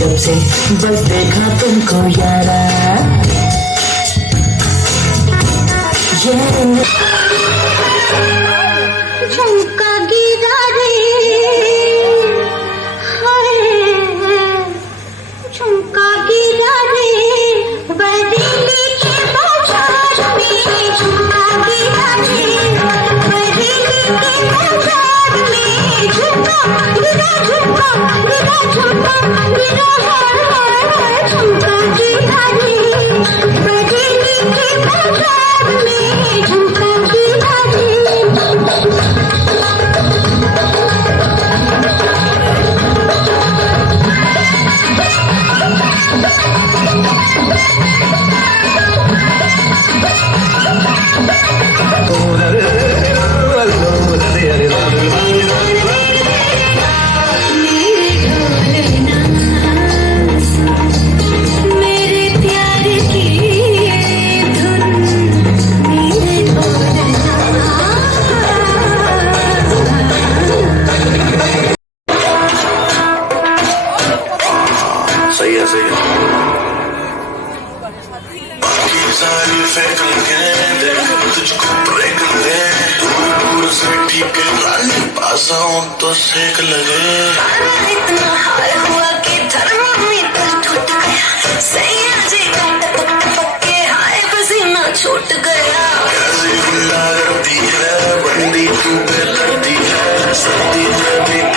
जब से बस देखा तुमको यारा झुमका गिरा रे हाय झुमका गिरा रे बरेली के बाजार में झुमका गिरा रे बरेली के बाजार में झुमका गिरा झुमका गिरा हाय हाय झुमका गिरा रे बरेली के बाजार में झुमका गिरा रे सारी फेंक लेंगे तुझको ब्रेक ले दूर से ठीक लाली पास आऊं तो सेक लगे इतना हाल हुआ कि थर्मामीटर टूट गया सही जी पक्के हाय पसीना छूट गया कैसी गुंडागर्दी है बंदी तू पे लगती है सर्दी में भी